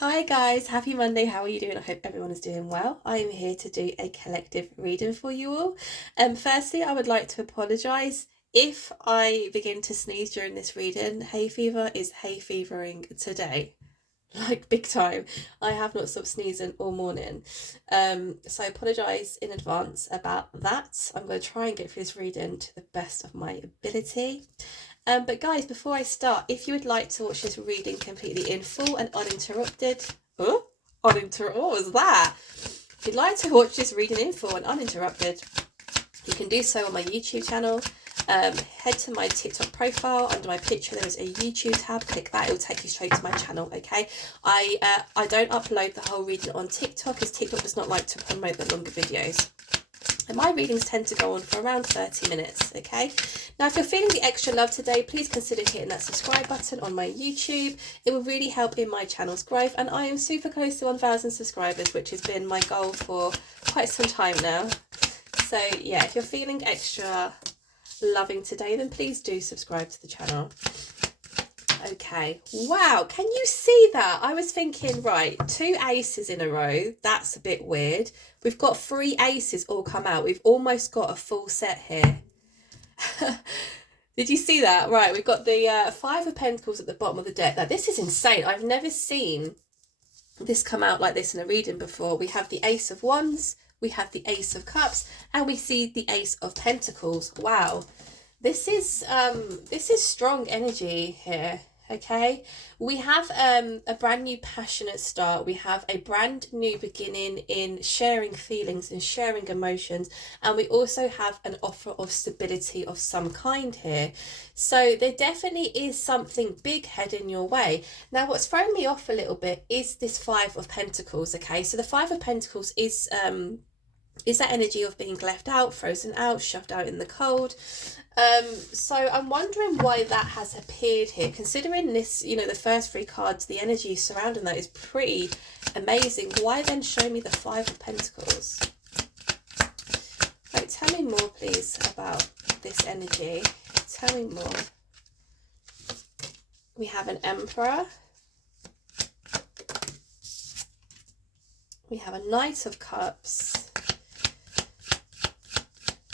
Hi guys, happy Monday. How are you doing? I hope everyone is doing well. I am here to do a collective reading for you all. Firstly, I would like to apologise if I begin to sneeze during this reading. Hay fever is hay fevering today, like big time. I have not stopped sneezing all morning. So I apologise in advance about that. I'm going to try and get through this reading to the best of my ability. But guys, before I start, if you would like to watch this reading completely in full and uninterrupted, what was that? If you'd like to watch this reading in full and uninterrupted, you can do so on my YouTube channel. Head to my TikTok profile. Under my picture there is a YouTube tab. Click that, it will take you straight to my channel. Okay, I don't upload the whole reading on TikTok, as TikTok does not like to promote the longer videos. And my readings tend to go on for around 30 minutes, okay? Now, if you're feeling the extra love today, please consider hitting that subscribe button on my YouTube. It will really help in my channel's growth, and I am super close to 1,000 subscribers, which has been my goal for quite some time now. So, yeah, if you're feeling extra loving today, then please do subscribe to the channel. Okay, wow, can you see that? I was thinking, right, 2 aces in a row, that's a bit weird. We've got 3 aces all come out. We've almost got a full set here. Did you see that? Right, we've got the 5 of Pentacles at the bottom of the deck. Now, this is insane. I've never seen this come out like this in a reading before. We have the Ace of Wands, we have the Ace of Cups, and we see the Ace of Pentacles. Wow, this is strong energy here. Okay, we have a brand new passionate start. We have a brand new beginning in sharing feelings and sharing emotions, and we also have an offer of stability of some kind here. So there definitely is something big heading your way. Now, what's thrown me off a little bit is this 5 of Pentacles. Okay, so the 5 of Pentacles is that energy of being left out, frozen out, shoved out in the cold. So I'm wondering why that has appeared here, considering this, you know, the first 3 cards, the energy surrounding that is pretty amazing. Why then show me the 5 of Pentacles? Right, tell me more please about this energy. Tell me more. We have an Emperor. We have a Knight of Cups.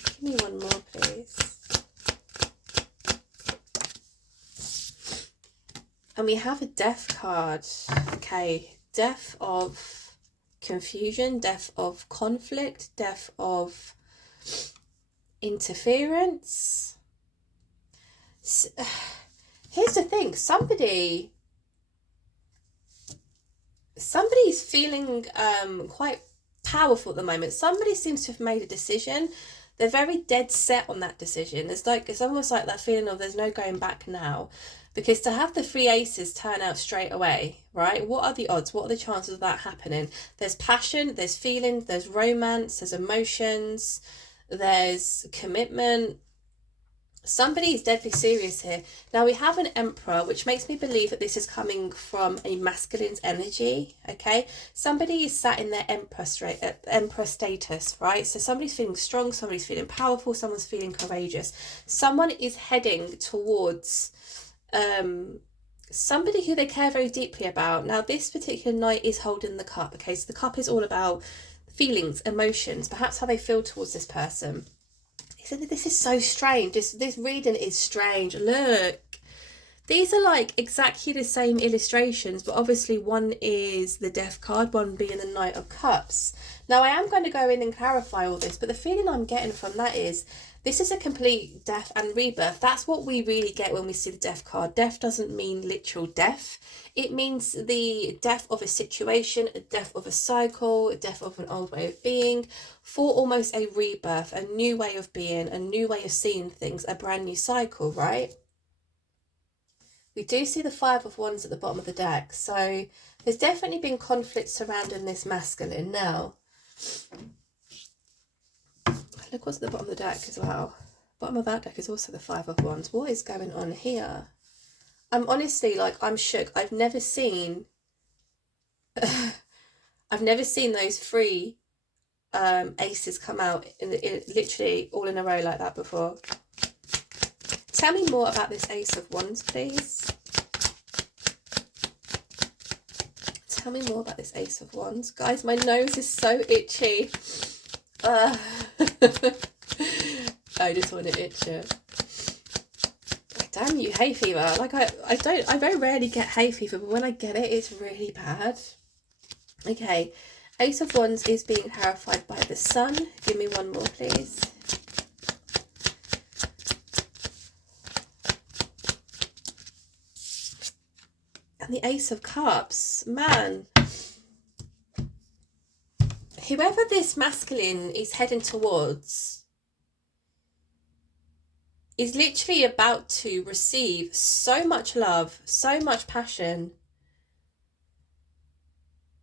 Give me one more please. And we have a Death card. Okay, Death of confusion, Death of conflict, Death of interference. Here's the thing, somebody's feeling quite powerful at the moment. Somebody seems to have made a decision. They're very dead set on that decision. It's almost like that feeling of there's no going back now. Because to have the 3 aces turn out straight away, right? What are the odds? What are the chances of that happening? There's passion, there's feeling, there's romance, there's emotions, there's commitment. Somebody is deadly serious here. Now we have an Emperor, which makes me believe that this is coming from a masculine's energy, okay? Somebody is sat in their Emperor status, right? So somebody's feeling strong, somebody's feeling powerful, someone's feeling courageous. Someone is heading towards somebody who they care very deeply about. Now this particular knight is holding the cup, okay? So the cup is all about feelings, emotions, perhaps how they feel towards this person. So this is so strange. This reading is strange. Look, these are like exactly the same illustrations, but obviously one is the Death card, one being the Knight of Cups. Now I am going to go in and clarify all this, but the feeling I'm getting from that is this is a complete death and rebirth. That's what we really get when we see the Death card. Death doesn't mean literal death. It means the death of a situation, a death of a cycle, a death of an old way of being, for almost a rebirth, a new way of being, a new way of seeing things, a brand new cycle, right? We do see the 5 of Wands at the bottom of the deck. So there's definitely been conflict surrounding this masculine. Now, look what's at the bottom of the deck as well. Bottom of that deck is also the 5 of Wands. What is going on here? I'm honestly, like, I'm shook. I've never seen those 3 aces come out in literally all in a row like that before. Tell me more about this Ace of Wands, please. tell me more about this Ace of Wands. Guys, my nose is so itchy. I just want to itch it. Damn you, hay fever. Like I very rarely get hay fever, but when I get it, it's really bad. Okay, Ace of Wands is being clarified by the Sun. Give me one more, please. And the Ace of Cups. Man, whoever this masculine is heading towards is literally about to receive so much love, so much passion,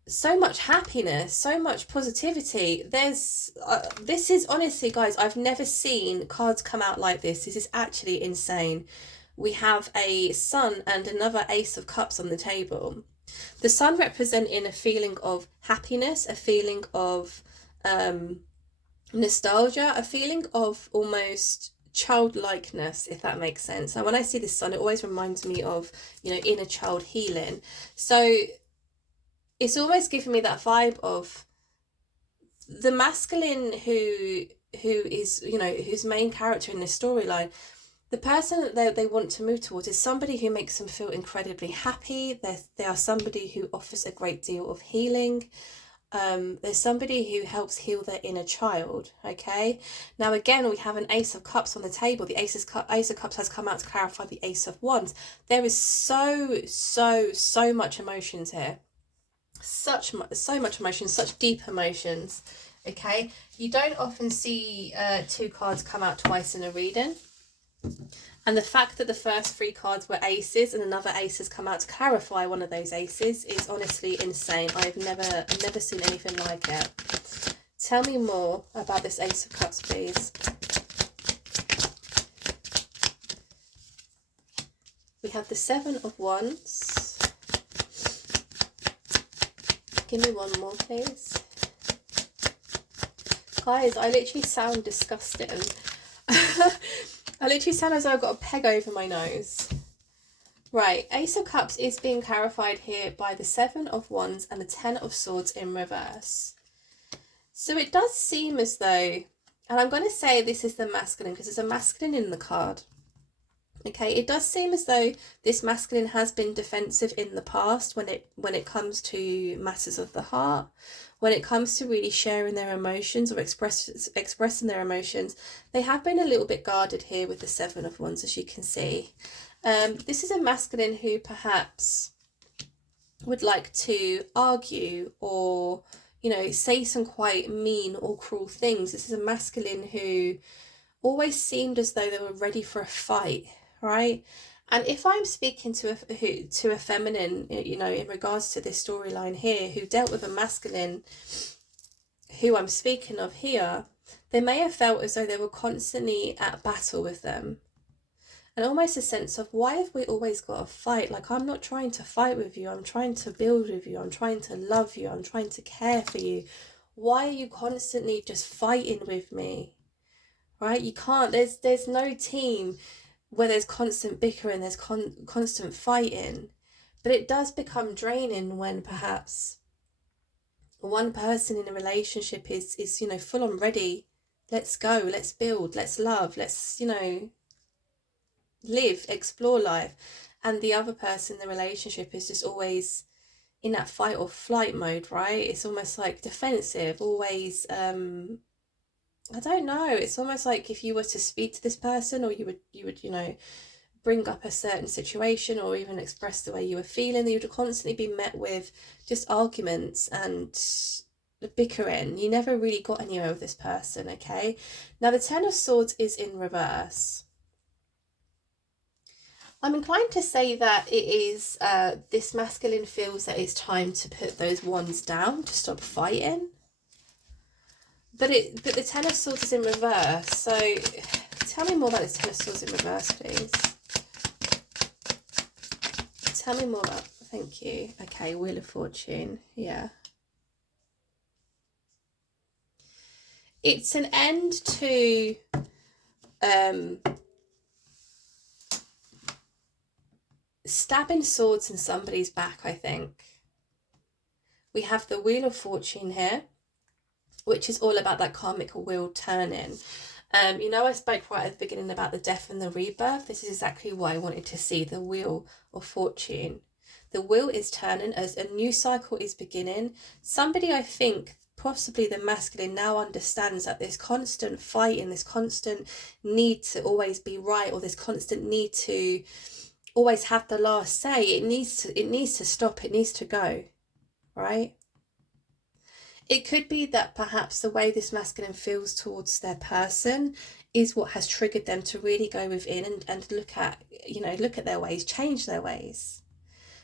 so much happiness, so much positivity. This is honestly, guys, I've never seen cards come out like this. This is actually insane. We have a Sun and another Ace of Cups on the table. The Sun representing a feeling of happiness, a feeling of nostalgia, a feeling of almost childlikeness, if that makes sense. And when I see the Sun, it always reminds me of, inner child healing. So it's almost giving me that vibe of the masculine who is, whose main character in this storyline. The person that they want to move towards is somebody who makes them feel incredibly happy. They are somebody who offers a great deal of healing. There's somebody who helps heal their inner child, okay? Now, again, we have an Ace of Cups on the table. The Ace of Cups has come out to clarify the Ace of Wands. There is so much emotions here. So much emotion, such deep emotions, okay? You don't often see two cards come out twice in a reading. And the fact that the first three cards were aces and another ace has come out to clarify one of those aces is honestly insane. I've never seen anything like it. Tell me more about this Ace of Cups, please. We have the Seven of Wands. Give me one more, please. Guys, I literally sound disgusting. I literally sound as though I've got a peg over my nose. Right, Ace of Cups is being clarified here by the Seven of Wands and the Ten of Swords in reverse. So it does seem as though, and I'm going to say this is the masculine because there's a masculine in the card. Okay, it does seem as though this masculine has been defensive in the past when it comes to matters of the heart, when it comes to really sharing their emotions or expressing their emotions. They have been a little bit guarded here with the Seven of Wands, as you can see. This is a masculine who perhaps would like to argue or, say some quite mean or cruel things. This is a masculine who always seemed as though they were ready for a fight, right? And if I'm speaking to a feminine, in regards to this storyline here, who dealt with a masculine who I'm speaking of here, they may have felt as though they were constantly at battle with them. And almost a sense of, why have we always got to fight? Like, I'm not trying to fight with you. I'm trying to build with you. I'm trying to love you. I'm trying to care for you. Why are you constantly just fighting with me? Right? You can't, there's no team where there's constant bickering, there's constant fighting. But it does become draining when perhaps one person in a relationship is full on ready. Let's go, let's build, let's love, let's, live, explore life. And the other person in the relationship is just always in that fight or flight mode, right? It's almost like defensive, always, I don't know. It's almost like if you were to speak to this person, or you would, bring up a certain situation or even express the way you were feeling, you would constantly be met with just arguments and bickering. You never really got anywhere with this person, okay? Now, the Ten of Swords is in reverse. I'm inclined to say that it is, this masculine feels that it's time to put those wands down, to stop fighting. But the Ten of Swords is in reverse, so tell me more about this Ten of Swords in reverse, please. Tell me more about, thank you. Okay, Wheel of Fortune, yeah. It's an end to stabbing swords in somebody's back, I think. We have the Wheel of Fortune here, which is all about that karmic wheel turning. You know, I spoke right at the beginning about the death and the rebirth. This is exactly what I wanted to see, the Wheel of Fortune. The wheel is turning as a new cycle is beginning. Somebody, I think, possibly the masculine, now understands that this constant fighting, this constant need to always be right, or this constant need to always have the last say, it needs to stop, it needs to go, right? It could be that perhaps the way this masculine feels towards their person is what has triggered them to really go within and look at, look at their ways, change their ways.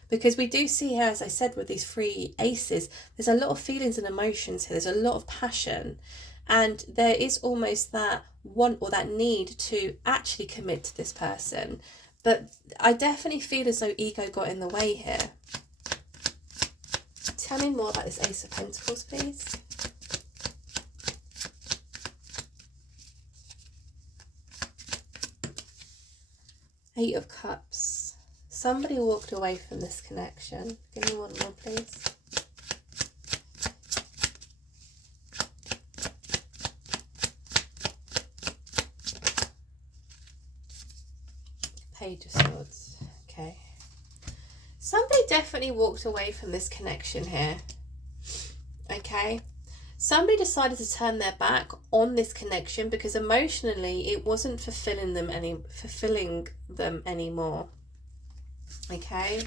Because we do see here, as I said, with these three aces, there's a lot of feelings and emotions here. There's a lot of passion. And there is almost that want or that need to actually commit to this person. But I definitely feel as though ego got in the way here. Tell me more about this Ace of Pentacles, please. Eight of Cups. Somebody walked away from this connection. Give me one more, please. Page of Swords. Okay. Somebody definitely walked away from this connection here. Okay. Somebody decided to turn their back on this connection because emotionally it wasn't fulfilling them anymore. Okay.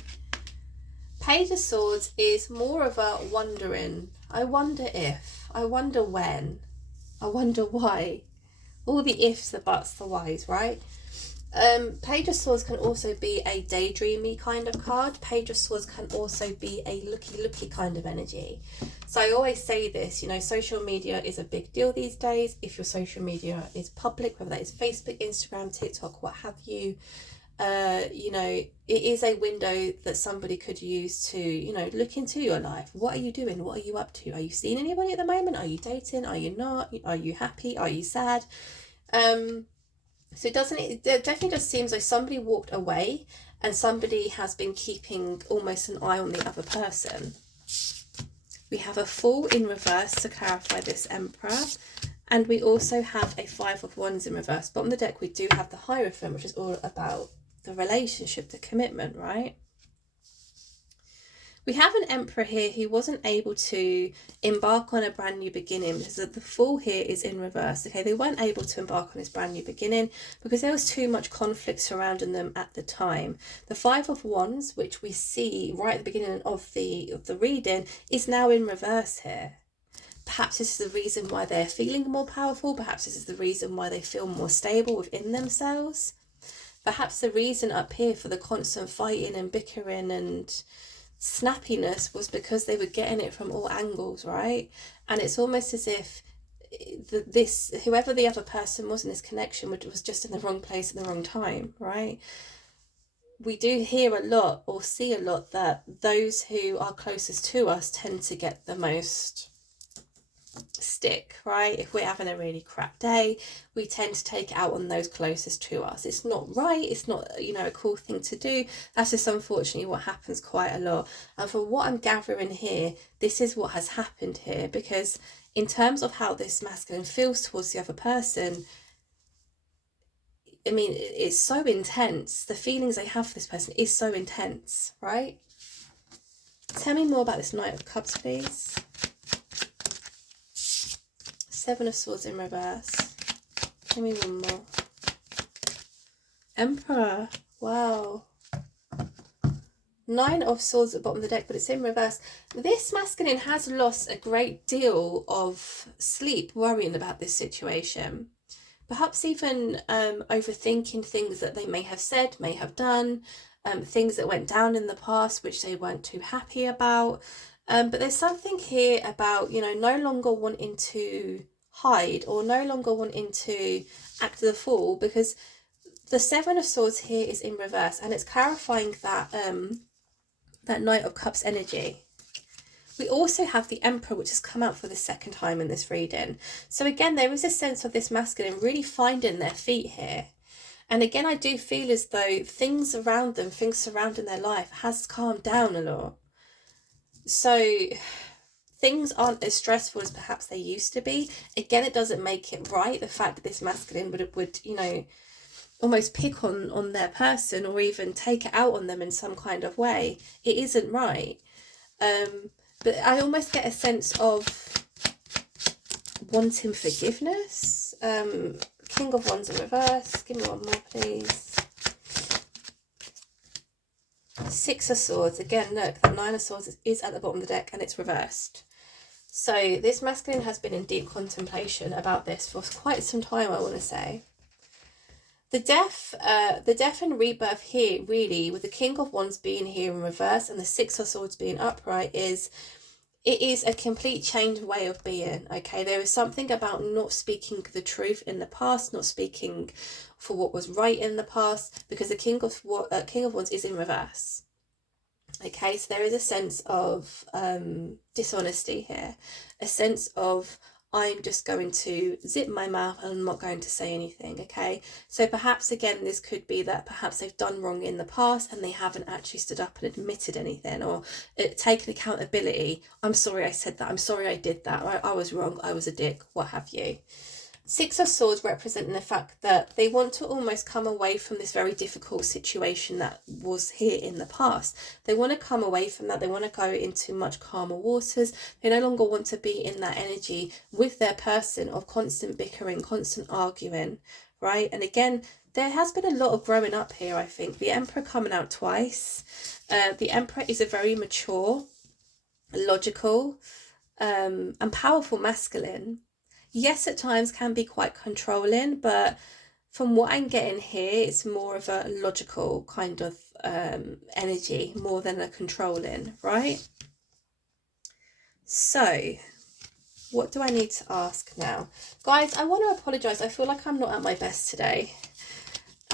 Page of Swords is more of a wondering. I wonder if. I wonder when. I wonder why. All the ifs, the buts, the whys, right? Page of Swords can also be a daydreamy kind of card. Page of Swords can also be a looky kind of energy. So I always say this, social media is a big deal these days. If your social media is public, whether that is Facebook, Instagram, TikTok, what have you, it is a window that somebody could use to, look into your life. What are you doing? What are you up to? Are you seeing anybody at the moment? Are you dating? Are you not? Are you happy? Are you sad? So it definitely just seems like somebody walked away and somebody has been keeping almost an eye on the other person. We have a Fool in reverse to clarify this Emperor. And we also have a Five of Wands in reverse. Bottom of the deck, we do have the Hierophant, which is all about the relationship, the commitment, right? We have an Emperor here who wasn't able to embark on a brand new beginning because the Fool here is in reverse. Okay, they weren't able to embark on this brand new beginning because there was too much conflict surrounding them at the time. The Five of Wands, which we see right at the beginning of the reading, is now in reverse here. Perhaps this is the reason why they're feeling more powerful. Perhaps this is the reason why they feel more stable within themselves. Perhaps the reason up here for the constant fighting and bickering and snappiness was because they were getting it from all angles, right? And it's almost as if whoever the other person was in this connection was just in the wrong place at the wrong time, right? We do hear a lot or see a lot that those who are closest to us tend to get the most stick, right? If we're having a really crap day, we tend to take it out on those closest to us. It's not right, it's not, a cool thing to do. That's just unfortunately what happens quite a lot. And from what I'm gathering here, this is what has happened here, because in terms of how this masculine feels towards the other person, I mean, it's so intense. The feelings they have for this person is so intense, right? Tell me more about this Knight of Cups, please. Seven of Swords in reverse. Give me one more. Emperor. Wow. Nine of Swords at the bottom of the deck, but it's in reverse. This masculine has lost a great deal of sleep worrying about this situation. Perhaps even overthinking things that they may have said, may have done, things that went down in the past which they weren't too happy about. But there's something here about, no longer wanting to hide or no longer wanting to act the fool, because the Seven of Swords here is in reverse and it's clarifying that that Knight of Cups energy. We also have the Emperor, which has come out for the second time in this reading. So again, there is a sense of this masculine really finding their feet here. And again, I do feel as though things around them, things surrounding their life has calmed down a lot. So things aren't as stressful as perhaps they used to be. Again, it doesn't make it right. The fact that this masculine would you know, almost pick on their person or even take it out on them in some kind of way. It isn't right. But I almost get a sense of wanting forgiveness. King of Wands in reverse. Give me one more, please. Six of Swords. Again, look, that Nine of Swords is at the bottom of the deck and it's reversed. So this masculine has been in deep contemplation about this for quite some time, I want to say. The death and rebirth here, really, with the King of Wands being here in reverse and the Six of Swords being upright, it is a complete change way of being. Okay, there is something about not speaking the truth in the past, not speaking for what was right in the past, because the King of Wands is in reverse. Okay, so there is a sense of dishonesty here, a sense of I'm just going to zip my mouth and I'm not going to say anything. Okay, so perhaps again this could be that perhaps they've done wrong in the past and they haven't actually stood up and admitted anything or taken accountability. I'm sorry I said that, I'm sorry I did that, I was wrong, I was a dick, what have you. Six of Swords representing the fact that they want to almost come away from this very difficult situation that was here in the past. They want to come away from that. They want to go into much calmer waters. They no longer want to be in that energy with their person of constant bickering, constant arguing, right? And again, there has been a lot of growing up here, I think. The Emperor coming out twice. The Emperor is a very mature, logical, and powerful masculine. Yes, at times can be quite controlling, but from what I'm getting here, it's more of a logical kind of energy more than a controlling, right? So, what do I need to ask now? Guys, I want to apologise. I feel like I'm not at my best today.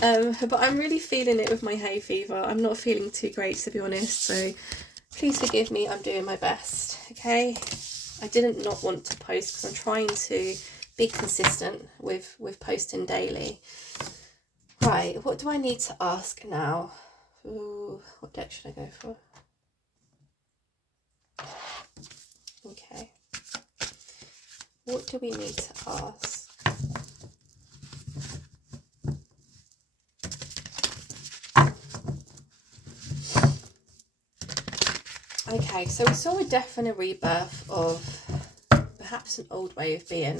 But I'm really feeling it with my hay fever. I'm not feeling too great, to be honest. So, please forgive me. I'm doing my best, okay? I didn't not want to post because I'm trying to be consistent with posting daily. Right, what do I need to ask now? Ooh, what deck should I go for? Okay. What do we need to ask? Okay, so we saw a death and a rebirth of perhaps an old way of being.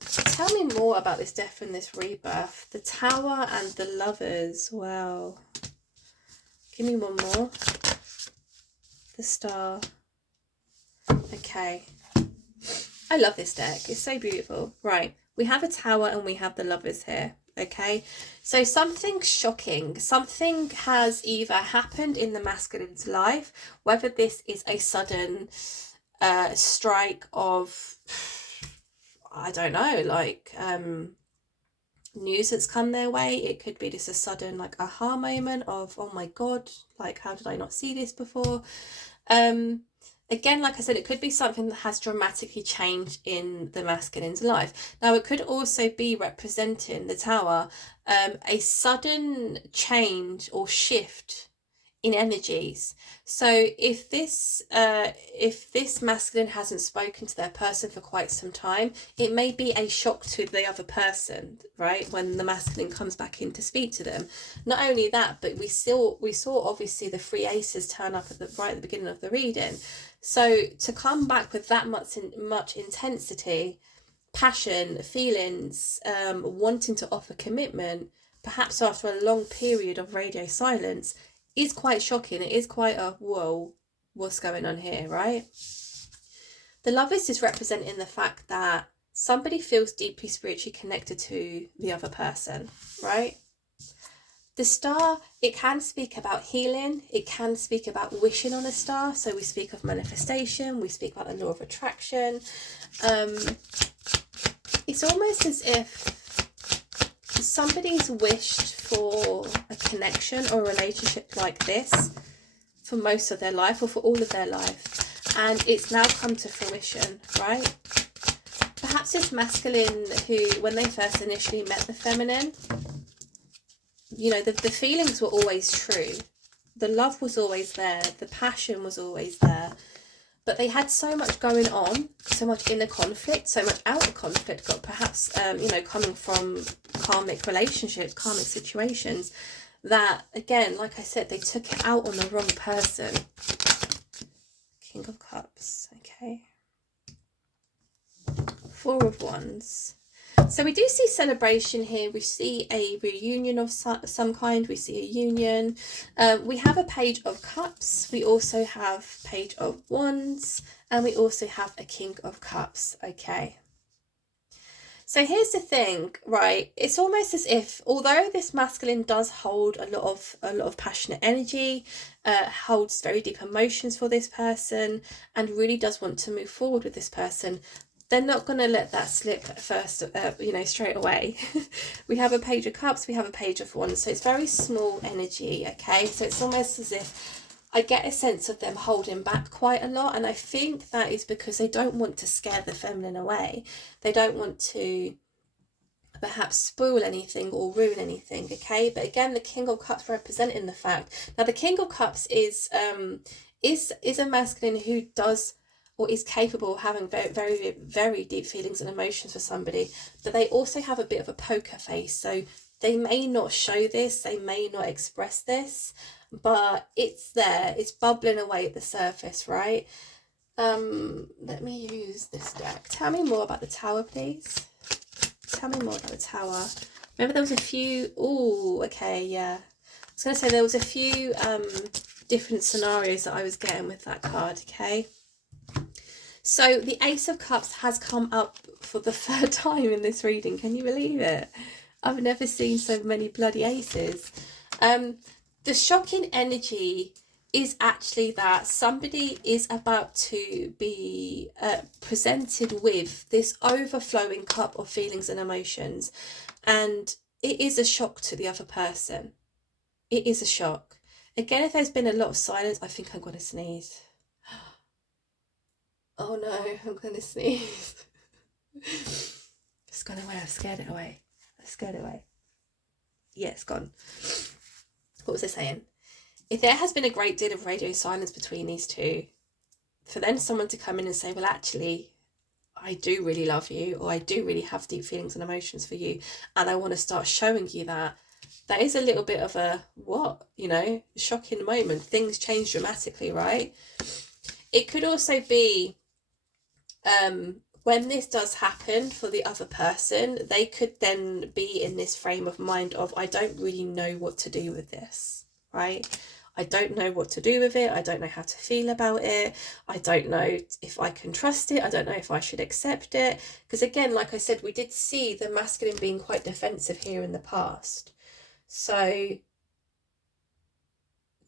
Tell me more about this death and this rebirth. The Tower and the Lovers. Wow. Give me one more. The Star. Okay. I love this deck. It's so beautiful. Right. We have a Tower and we have the Lovers here. Okay. So something shocking. Something has either happened in the masculine's life, whether this is a sudden strike of, I don't know, like news that's come their way. It could be just a sudden like aha moment of, oh my god, like how did I not see this before? Again, like I said, it could be something that has dramatically changed in the masculine's life. Now, it could also be representing the Tower, a sudden change or shift in energies. So if this masculine hasn't spoken to their person for quite some time, it may be a shock to the other person, right, when the masculine comes back in to speak to them. Not only that, but we saw obviously the three aces turn up at the beginning of the reading. So to come back with that much intensity, passion, feelings, wanting to offer commitment, perhaps after a long period of radio silence, is quite shocking. It is quite a whoa, what's going on here, right? The Lovers is representing the fact that somebody feels deeply spiritually connected to the other person, right? The Star, it can speak about healing, it can speak about wishing on a star, so we speak of manifestation, we speak about the law of attraction. It's almost as if somebody's wished for a connection or a relationship like this for most of their life or for all of their life, and it's now come to fruition, right? Perhaps this masculine who, when they first initially met the feminine, you know, the feelings were always true, the love was always there, the passion was always there, but they had so much going on, so much inner conflict, so much outer conflict, got perhaps, you know, coming from karmic relationships, karmic situations, that, again, like I said, they took it out on the wrong person. King of Cups, okay. Four of Wands. So we do see celebration here. We see a reunion of some kind. We see a union. We have a Page of Cups. We also have Page of Wands. And we also have a King of Cups. Okay. So here's the thing, right? It's almost as if, although this masculine does hold a lot of passionate energy, holds very deep emotions for this person, and really does want to move forward with this person, they're not going to let that slip first, you know, straight away. We have a Page of Cups, we have a Page of Wands, so it's very small energy, okay? So it's almost as if I get a sense of them holding back quite a lot, and I think that is because they don't want to scare the feminine away. They don't want to perhaps spoil anything or ruin anything, okay? But again, the King of Cups representing the fact. Now, the King of Cups is a masculine who does or is capable of having very, very, very deep feelings and emotions for somebody, but they also have a bit of a poker face. So they may not show this, they may not express this, but it's there, it's bubbling away at the surface, right? Let me use this deck. Tell me more about the Tower, please. Tell me more about the Tower. Remember there was a few, oh, okay, yeah. I was going to say there was a few different scenarios that I was getting with that card, okay? So the Ace of Cups has come up for the third time in this reading. Can you believe it? I've never seen so many bloody aces. The shocking energy is actually that somebody is about to be presented with this overflowing cup of feelings and emotions, and it is a shock to the other person. It is a shock. Again, if there's been a lot of silence, I think I'm going to sneeze. Oh no, I'm going to sneeze. It's gone away. I've scared it away. I've scared it away. Yeah, it's gone. What was I saying? If there has been a great deal of radio silence between these two, for then someone to come in and say, well, actually, I do really love you, or I do really have deep feelings and emotions for you, and I want to start showing you that, that is a little bit of a, what, you know, shocking moment. Things change dramatically, right? It could also be, when this does happen for the other person, they could then be in this frame of mind of, I don't really know what to do with this, right? I don't know what to do with it. I don't know how to feel about it. I don't know if I can trust it. I don't know if I should accept it. Because again, like I said, we did see the masculine being quite defensive here in the past. So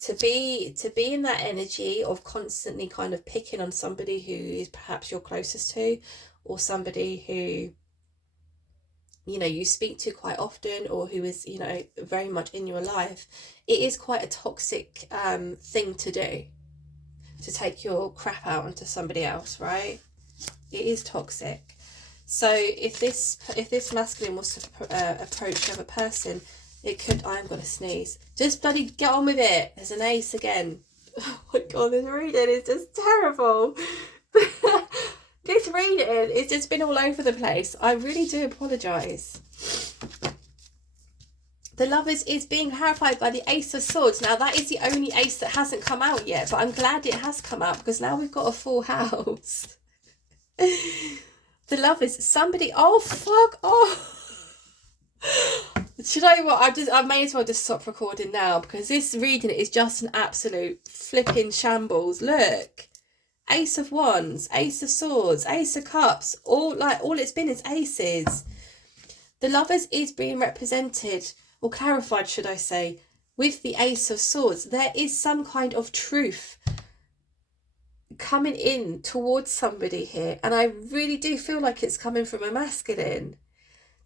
to be in that energy of constantly kind of picking on somebody who is perhaps you're closest to, or somebody who, you know, you speak to quite often, or who is, you know, very much in your life, it is quite a toxic thing to do, to take your crap out onto somebody else, right? It is toxic. So if this masculine was to approach another person, it could, I'm going to sneeze. Just bloody get on with it. There's an ace again. Oh my god, this reading is just terrible. This reading, it's just been all over the place. I really do apologise. The Lovers is being clarified by the Ace of Swords. Now, that is the only ace that hasn't come out yet, but I'm glad it has come out, because now we've got a full house. The Lovers, somebody, oh, fuck off. Should I what? I may as well just stop recording now, because this reading is just an absolute flipping shambles. Look. Ace of Wands, Ace of Swords, Ace of Cups, all it's been is aces. The Lovers is being represented, or clarified, should I say, with the Ace of Swords. There is some kind of truth coming in towards somebody here, and I really do feel like it's coming from a masculine.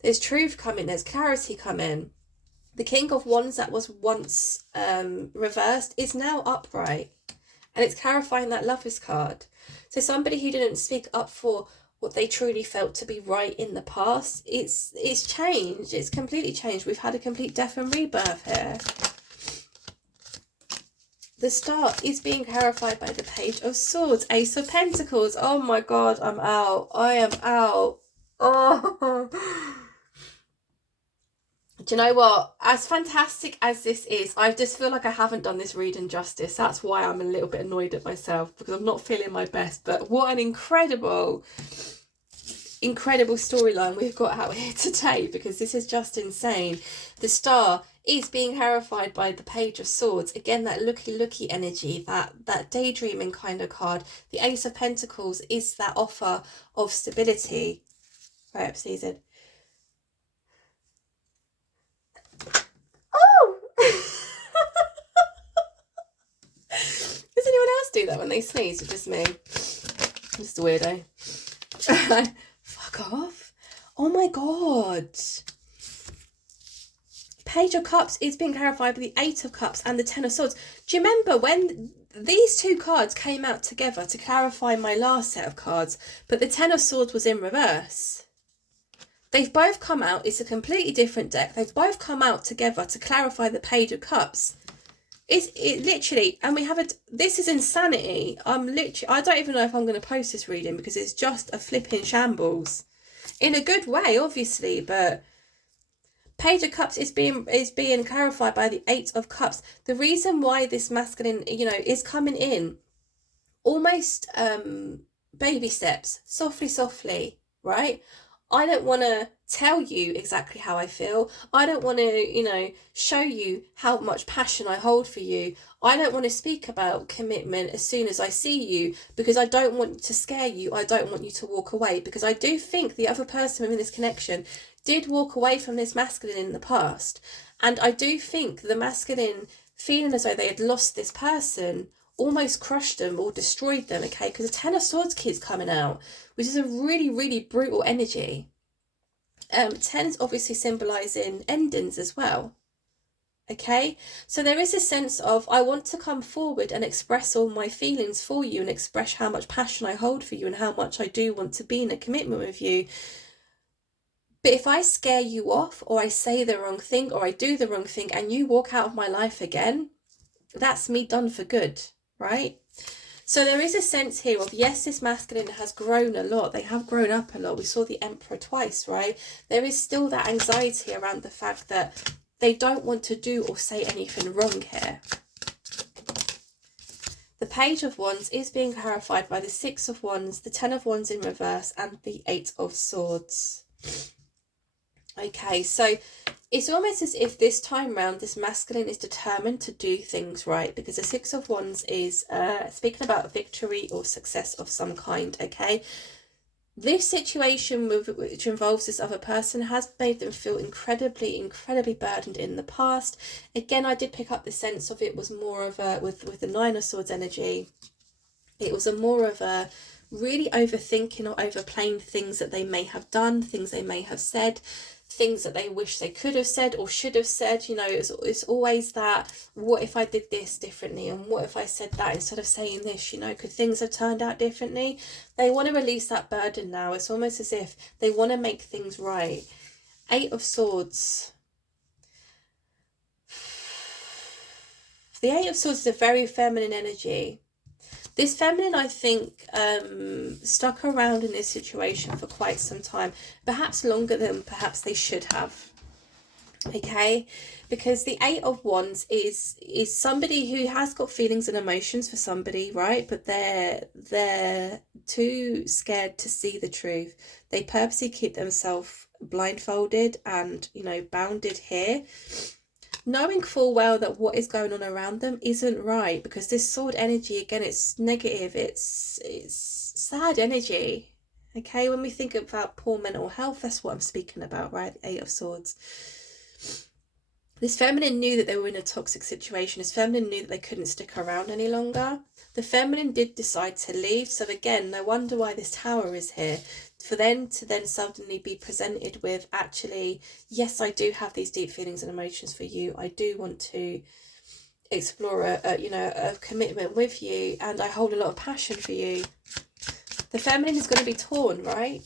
There's truth coming, there's clarity coming. The King of Wands that was once reversed is now upright. And it's clarifying that Lovers card. So somebody who didn't speak up for what they truly felt to be right in the past, it's changed. It's completely changed. We've had a complete death and rebirth here. the Star is being clarified by the Page of Swords. Ace of Pentacles. Oh my God, I'm out. I am out. Oh. Do you know what? As fantastic as this is, I just feel like I haven't done this reading justice. That's why I'm a little bit annoyed at myself, because I'm not feeling my best. But what an incredible storyline we've got out here today, because this is just insane. The Star is being clarified by the Page of Swords. Again, that looky energy, that daydreaming kind of card. The Ace of Pentacles is that offer of stability. Right, I'm sneezing. Oh! Does anyone else do that when they sneeze, or just me? Just a weirdo. Fuck off. Oh my God. Page of Cups is being clarified by the Eight of Cups and the Ten of Swords. Do you remember when these two cards came out together to clarify my last set of cards, but the Ten of Swords was in reverse? They've both come out. It's a completely different deck. They've both come out together to clarify the Page of Cups. It literally, and we have this is insanity. I don't even know if I'm going to post this reading, because it's just a flipping shambles. In a good way, obviously, but Page of Cups is being clarified by the Eight of Cups. The reason why this masculine, is coming in almost baby steps, softly, right? I don't want to tell you exactly how I feel. I don't want to, show you how much passion I hold for you. I don't want to speak about commitment as soon as I see you, because I don't want to scare you. I don't want you to walk away, because I do think the other person within this connection did walk away from this masculine in the past. And I do think the masculine, feeling as though they had lost this person, almost crushed them or destroyed them, okay? Because the Ten of Swords kid's coming out, which is a really, really brutal energy. Ten's obviously symbolising endings as well, okay? So there is a sense of, I want to come forward and express all my feelings for you, and express how much passion I hold for you and how much I do want to be in a commitment with you. But if I scare you off, or I say the wrong thing, or I do the wrong thing, and you walk out of my life again, that's me done for good, right? So there is a sense here of, yes, this masculine has grown a lot. They have grown up a lot. We saw the Emperor twice, right? There is still that anxiety around the fact that they don't want to do or say anything wrong here. The Page of Wands is being clarified by the Six of Wands, the Ten of Wands in reverse, and the Eight of Swords. Okay, so it's almost as if this time round, this masculine is determined to do things right, because the Six of Wands is speaking about victory or success of some kind, okay? This situation which involves this other person has made them feel incredibly burdened in the past. Again, I did pick up the sense of, it was more of a, with the Nine of Swords energy, it was more of a really overthinking or overplaying things that they may have done, things they may have said, things that they wish they could have said or should have said. It's always that, what if I did this differently, and what if I said that instead of saying this, could things have turned out differently? They want to release that burden now. It's almost as if they want to make things right. Eight of Swords. The Eight of Swords is a very feminine energy. This feminine, I think, stuck around in this situation for quite some time, perhaps longer than perhaps they should have, okay? Because the Eight of Wands is somebody who has got feelings and emotions for somebody, right? But they're too scared to see the truth. They purposely keep themselves blindfolded and, bounded here, knowing full well that what is going on around them isn't right, because this sword energy, again, it's negative, it's sad energy, okay? When we think about poor mental health, that's what I'm speaking about, right? The Eight of Swords. This feminine knew that they were in a toxic situation. This feminine knew that they couldn't stick around any longer. The feminine did decide to leave. So again, no wonder why this Tower is here. For them to then suddenly be presented with, actually, yes, I do have these deep feelings and emotions for you. I do want to explore a commitment with you, and I hold a lot of passion for you. The feminine is going to be torn, right?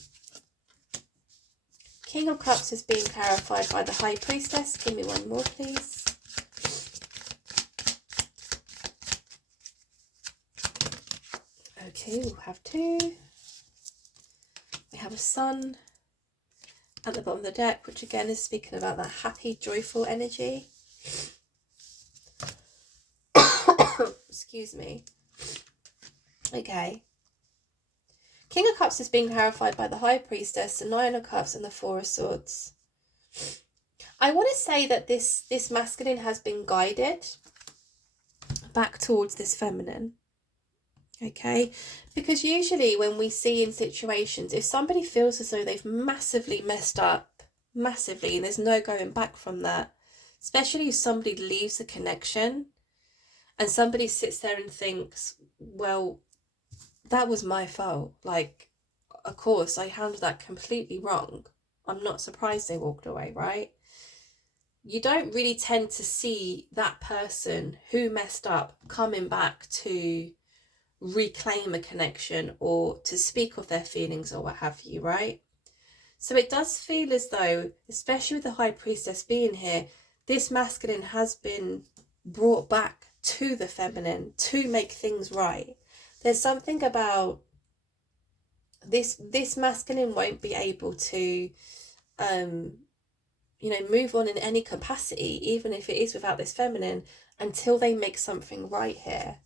King of Cups is being clarified by the High Priestess. Give me one more, please. Okay, we'll have two. We have a sun at the bottom of the deck, which again is speaking about that happy, joyful energy. Excuse me. Okay. King of Cups is being clarified by the High Priestess, the Nine of Cups, and the Four of Swords. I want to say that this masculine has been guided back towards this feminine. Okay, because usually when we see in situations, if somebody feels as though they've massively messed up, massively, and there's no going back from that, especially if somebody leaves a connection and somebody sits there and thinks, well, that was my fault. Like, of course, I handled that completely wrong. I'm not surprised they walked away, right? You don't really tend to see that person who messed up coming back to reclaim a connection or to speak of their feelings or what have you, right? So it does feel as though, especially with the High Priestess being here, this masculine has been brought back to the feminine to make things right. There's something about this masculine won't be able to move on in any capacity, even if it is without this feminine, until they make something right here.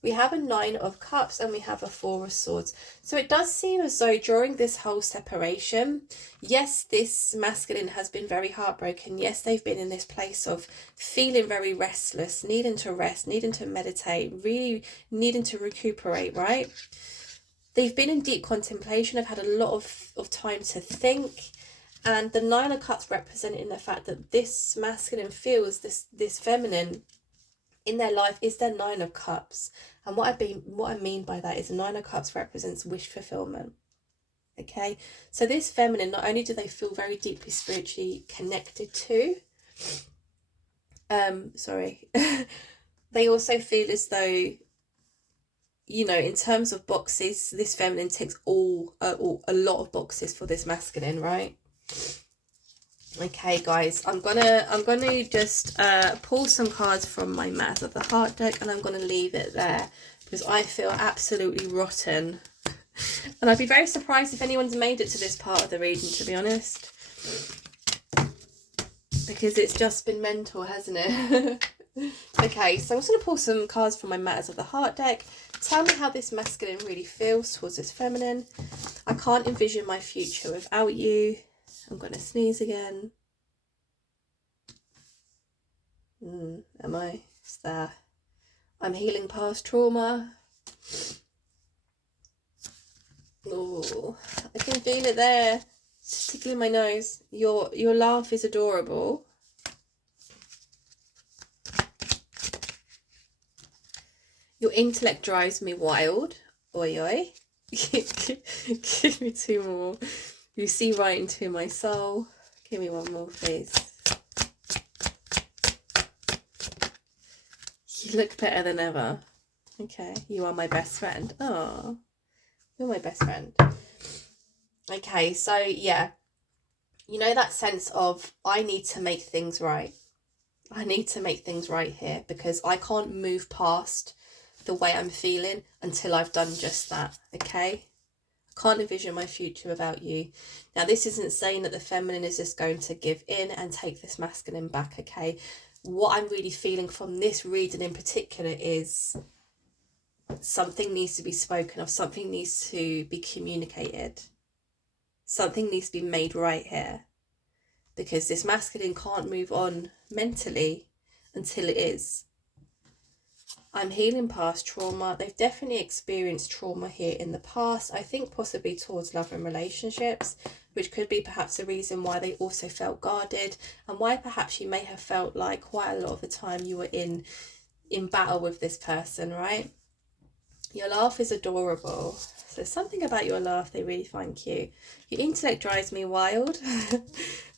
We have a Nine of Cups and we have a Four of Swords. So it does seem as though during this whole separation, yes, this masculine has been very heartbroken. Yes, they've been in this place of feeling very restless, needing to rest, needing to meditate, really needing to recuperate, right? They've been in deep contemplation. Have had a lot of time to think. And the Nine of Cups representing the fact that this masculine feels this feminine in their life is their Nine of Cups. And what I mean by that is the Nine of Cups represents wish fulfillment. Okay, so this feminine, not only do they feel very deeply spiritually connected to, they also feel as though, in terms of boxes, this feminine ticks a lot of boxes for this masculine, right? Okay, guys, I'm gonna just pull some cards from my Matters of the Heart deck, and I'm gonna leave it there because I feel absolutely rotten, and I'd be very surprised if anyone's made it to this part of the reading, to be honest, because it's just been mental, hasn't it? Okay, so I'm just gonna pull some cards from my Matters of the Heart deck. Tell me how this masculine really feels towards this feminine. I can't envision my future without you. I'm going to sneeze again. Am I? It's there. I'm healing past trauma. Oh, I can feel it there. It's tickling my nose. Your laugh is adorable. Your intellect drives me wild. Oi, oi. Give me two more. You see right into my soul. Give me one more, please. You look better than ever. Okay, you are my best friend. Oh, you're my best friend. Okay, so yeah, that sense of I need to make things right. I need to make things right here because I can't move past the way I'm feeling until I've done just that. Okay. Can't envision my future without you. Now, this isn't saying that the feminine is just going to give in and take this masculine back, okay? What I'm really feeling from this reading in particular is something needs to be spoken of, something needs to be communicated, something needs to be made right here, because this masculine can't move on mentally until it is. I'm healing past trauma. They've definitely experienced trauma here in the past. I think possibly towards love and relationships, which could be perhaps the reason why they also felt guarded and why perhaps you may have felt like quite a lot of the time you were in battle with this person, right? Your laugh is adorable. So something about your laugh they really find cute. Your intellect drives me wild.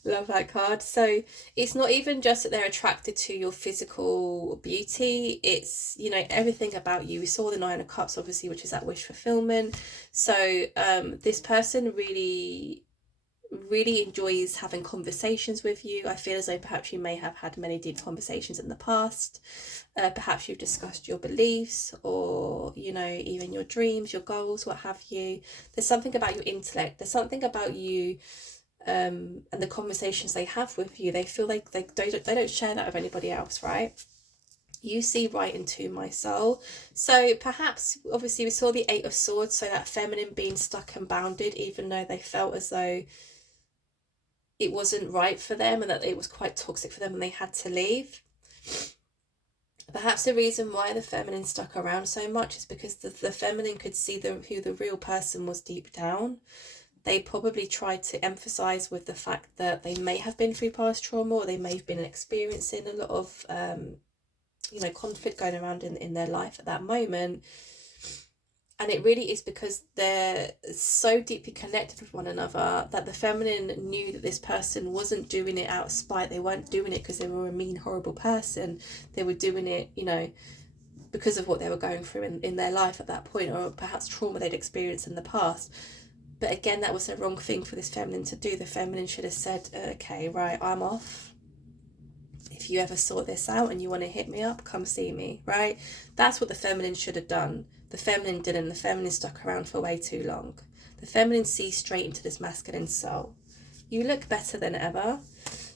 Love that card. So it's not even just that they're attracted to your physical beauty. It's, everything about you. We saw the Nine of Cups, obviously, which is that wish fulfillment. So this person really really enjoys having conversations with you. I feel as though perhaps you may have had many deep conversations in the past. Perhaps you've discussed your beliefs, or, you know, even your dreams, your goals, what have you. There's something about your intellect. There's something about you, and the conversations they have with you. They feel like they don't share that with anybody else, right? You see right into my soul. So perhaps, obviously, we saw the Eight of Swords, so that feminine being stuck and bounded, even though they felt as though it wasn't right for them and that it was quite toxic for them and they had to leave. Perhaps the reason why the feminine stuck around so much is because the feminine could see who the real person was deep down. They probably tried to emphasize with the fact that they may have been through past trauma, or they may have been experiencing a lot of conflict going around in their life at that moment. And it really is because they're so deeply connected with one another that the feminine knew that this person wasn't doing it out of spite. They weren't doing it because they were a mean, horrible person. They were doing it, because of what they were going through in their life at that point, or perhaps trauma they'd experienced in the past. But again, that was the wrong thing for this feminine to do. The feminine should have said, okay, right, I'm off. If you ever sort this out and you want to hit me up, come see me, right? That's what the feminine should have done. The feminine didn't. The feminine stuck around for way too long. The feminine sees straight into this masculine soul. You look better than ever.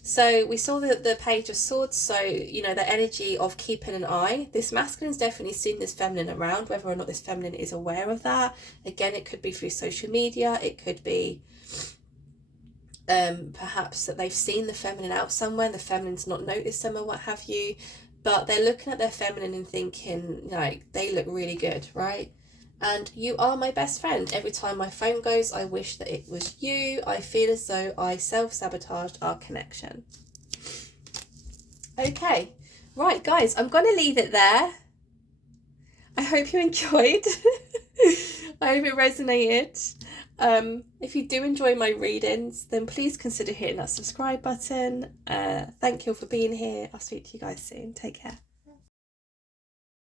So we saw the Page of Swords. So, the energy of keeping an eye. This masculine's definitely seen this feminine around, whether or not this feminine is aware of that. Again, it could be through social media. It could be perhaps that they've seen the feminine out somewhere and the feminine's not noticed them, or what have you. But they're looking at their feminine and thinking, like, they look really good, right? And you are my best friend. Every time my phone goes, I wish that it was you. I feel as though I self-sabotaged our connection. Okay, right, guys, I'm going to leave it there. I hope you enjoyed. I hope it resonated. If you do enjoy my readings, then please consider hitting that subscribe button. Thank you all for being here. I'll speak to you guys soon. Take care.